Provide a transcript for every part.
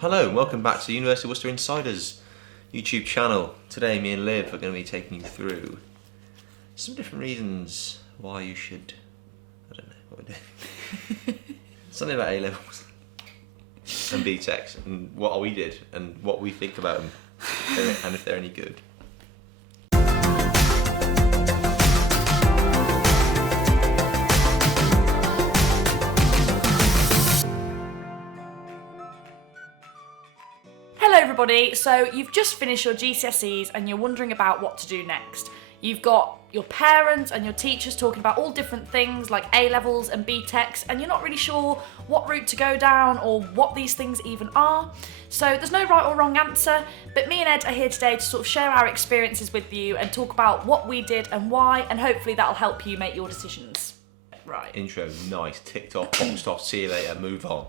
Hello and welcome back to the University of Worcester Insiders YouTube channel. Today me and Liv are going to be taking you through some different reasons why you should, I don't know what we're doing. Something about A-levels and BTECs and what we did and what we think about them and if they're any good. Hello everybody, so you've just finished your GCSEs and you're wondering about what to do next. You've got your parents and your teachers talking about all different things like A-levels and BTECs and you're not really sure what route to go down or what these things even are. So there's no right or wrong answer, but me and Ed are here today to sort of share our experiences with you and talk about what we did and why, and hopefully that'll help you make your decisions. Right. Intro, nice, ticked off, boxed off, see you later, move on.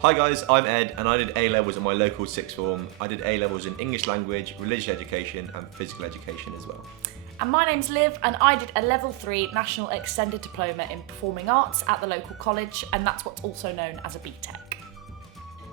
Hi guys, I'm Ed and I did A-levels at my local sixth form. I did A-levels in English language, religious education and physical education as well. And my name's Liv and I did a level 3 National Extended Diploma in Performing Arts at the local college, and that's what's also known as a BTEC.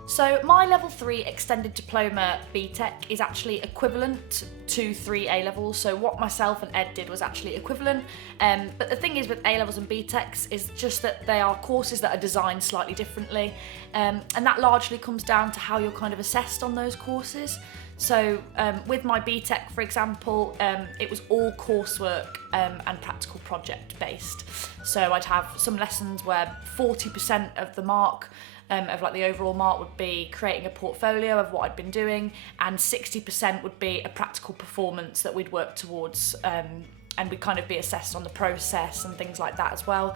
So my level 3 extended diploma BTEC is actually equivalent to 3 A-levels, so what myself and Ed did was actually equivalent, but the thing is with A-levels and BTECs is just that they are courses that are designed slightly differently, and that largely comes down to how you're kind of assessed on those courses. So with my BTEC, for example, it was all coursework and practical project based. So I'd have some lessons where 40% of the mark of like the overall mark would be creating a portfolio of what I'd been doing, and 60% would be a practical performance that we'd work towards, and we'd kind of be assessed on the process and things like that as well.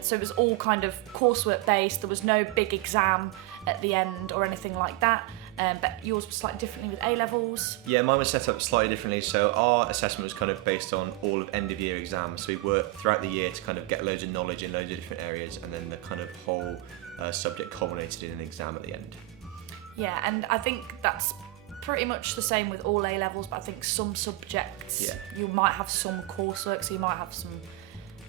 So it was all kind of coursework based. There was no big exam at the end or anything like that. But yours was slightly differently with A-levels. Yeah, mine was set up slightly differently. So our assessment was kind of based on all of end of year exams. So we worked throughout the year to kind of get loads of knowledge in loads of different areas, and then the kind of whole subject culminated in an exam at the end. Yeah, and I think that's pretty much the same with all A-levels, but I think some subjects, you might have some coursework, so you might have some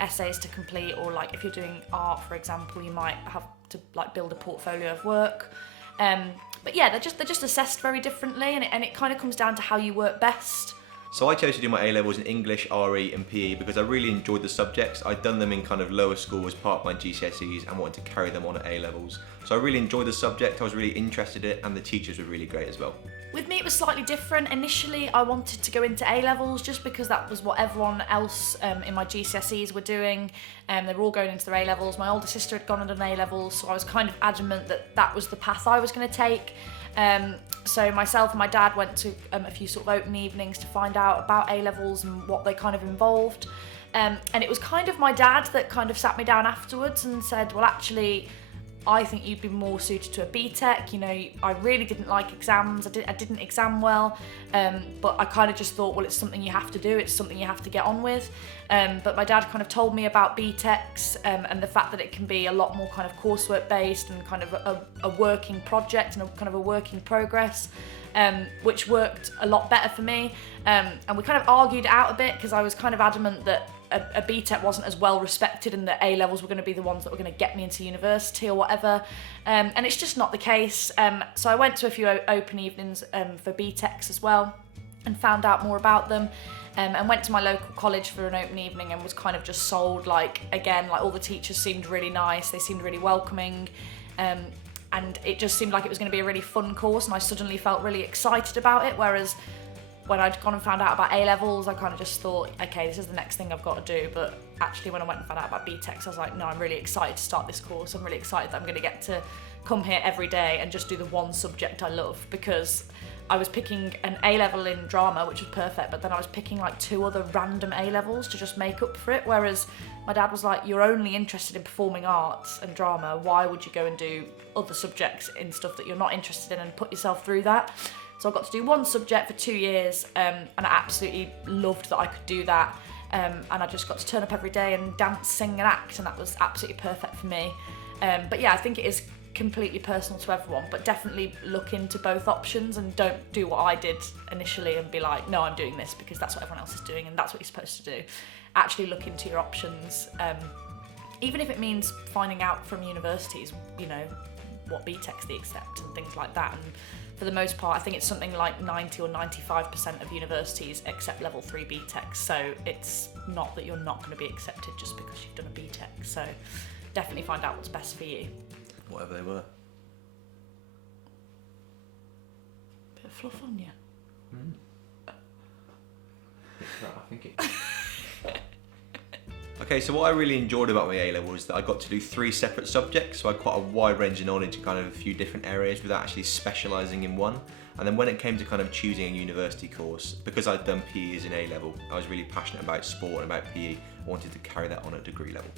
essays to complete, or like if you're doing art, for example, you might have to like build a portfolio of work. But yeah, they're just assessed very differently, and it kind of comes down to how you work best. So I chose to do my A-levels in English, RE and PE because I really enjoyed the subjects. I'd done them in kind of lower school as part of my GCSEs and wanted to carry them on at A-levels. So I really enjoyed the subject, I was really interested in it, and the teachers were really great as well. With me it was slightly different. Initially I wanted to go into A-levels just because that was what everyone else in my GCSEs were doing. They were all going into their A-levels. My older sister had gone and done A-levels, so I was kind of adamant that that was the path I was going to take. So myself and my dad went to a few sort of open evenings to find out about A-levels and what they kind of involved. And it was kind of my dad that kind of sat me down afterwards and said, well, actually, I think you'd be more suited to a BTEC. You know, I really didn't like exams. I didn't exam well, but I kind of just thought, well, it's something you have to do. It's something you have to get on with. But my dad kind of told me about BTECs and the fact that it can be a lot more kind of coursework based and kind of a working project and a kind of a work in progress, which worked a lot better for me. And we kind of argued it out a bit because I was kind of adamant that a BTEC wasn't as well respected and that A-levels were going to be the ones that were going to get me into university or whatever, and it's just not the case. So I went to a few open evenings for BTECs as well and found out more about them, and went to my local college for an open evening and was kind of just sold. Like, again, like all the teachers seemed really nice, they seemed really welcoming, and it just seemed like it was going to be a really fun course, and I suddenly felt really excited about it, whereas when I'd gone and found out about A-levels, I kind of just thought, okay, this is the next thing I've got to do. But actually when I went and found out about BTECs, I was like, no, I'm really excited to start this course. I'm really excited that I'm going to get to come here every day and just do the one subject I love, because I was picking an A-level in drama, which was perfect, but then I was picking like 2 other random A-levels to just make up for it, whereas my dad was like, you're only interested in performing arts and drama, why would you go and do other subjects in stuff that you're not interested in and put yourself through that? So I got to do one subject for 2 years, and I absolutely loved that I could do that. And I just got to turn up every day and dance, sing and act, and that was absolutely perfect for me. But yeah, I think it is completely personal to everyone, but definitely look into both options and don't do what I did initially and be like, no, I'm doing this because that's what everyone else is doing and that's what you're supposed to do. Actually look into your options, even if it means finding out from universities, you know, what BTECs they accept and things like that. And for the most part, I think it's something like 90 or 95% of universities accept level 3 BTECs. So it's not that you're not going to be accepted just because you've done a BTEC. So definitely find out what's best for you. Whatever they were. Bit of fluff on you. I think it. Okay, so what I really enjoyed about my A-level is that I got to do 3 separate subjects, so I had quite a wide range of knowledge in kind of a few different areas without actually specialising in one. And then when it came to kind of choosing a university course, because I'd done PE as an A-level, I was really passionate about sport and about PE. I wanted to carry that on at degree level.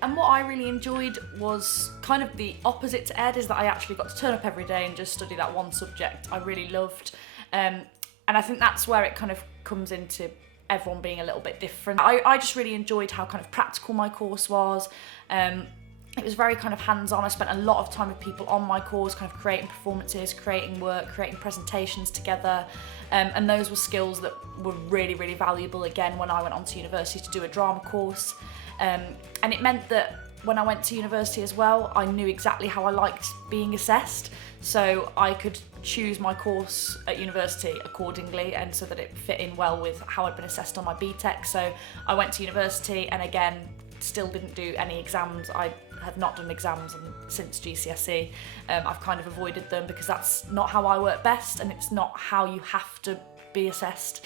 And what I really enjoyed was kind of the opposite to Ed, is that I actually got to turn up every day and just study that one subject I really loved. And I think that's where it kind of comes into everyone being a little bit different. I just really enjoyed how kind of practical my course was. It was very kind of hands-on. I spent a lot of time with people on my course, kind of creating performances, creating work, creating presentations together. And those were skills that were really, really valuable again when I went on to university to do a drama course. And it meant that when I went to university as well, I knew exactly how I liked being assessed. So I could choose my course at university accordingly, and so that it fit in well with how I'd been assessed on my BTEC. So I went to university and again, still didn't do any exams. I have not done exams since GCSE. I've kind of avoided them because that's not how I work best, and it's not how you have to be assessed.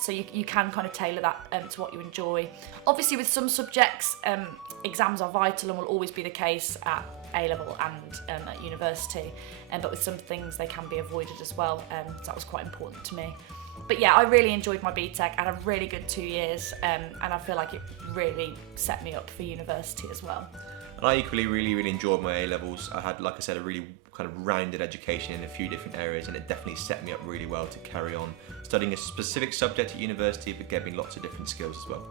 So you can kind of tailor that to what you enjoy. Obviously with some subjects, exams are vital and will always be the case at A-level and at university, but with some things they can be avoided as well, so that was quite important to me. But yeah, I really enjoyed my BTEC. I had a really good 2 years, and I feel like it really set me up for university as well. And I equally really enjoyed my A-levels. I had, like I said, a really kind of rounded education in a few different areas, and it definitely set me up really well to carry on studying a specific subject at university, but gave me lots of different skills as well.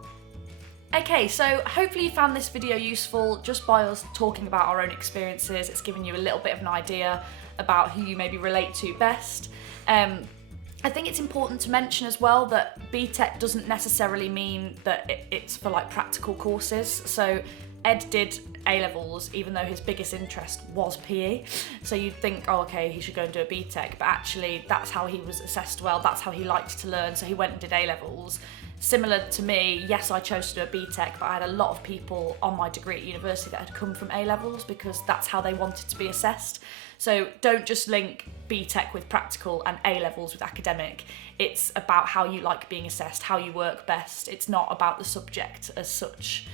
Okay, so hopefully you found this video useful just by us talking about our own experiences. It's given you a little bit of an idea about who you maybe relate to best. I think it's important to mention as well that BTEC doesn't necessarily mean that it's for like practical courses. So Ed did A-levels even though his biggest interest was PE. So you'd think, oh okay, he should go and do a BTEC, but actually that's how he was assessed well, that's how he liked to learn, so he went and did A-levels. Similar to me, yes, I chose to do a BTEC, but I had a lot of people on my degree at university that had come from A-levels because that's how they wanted to be assessed. So don't just link BTEC with practical and A-levels with academic. It's about how you like being assessed, how you work best. It's not about the subject as such.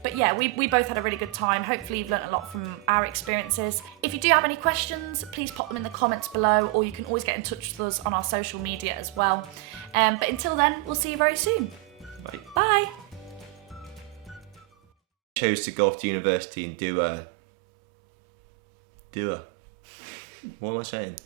But yeah, we both had a really good time. Hopefully you've learnt a lot from our experiences. If you do have any questions, please pop them in the comments below, or you can always get in touch with us on our social media as well. But until then, we'll see you very soon. Bye. Bye. Chose to go off to university and do a... What am I saying?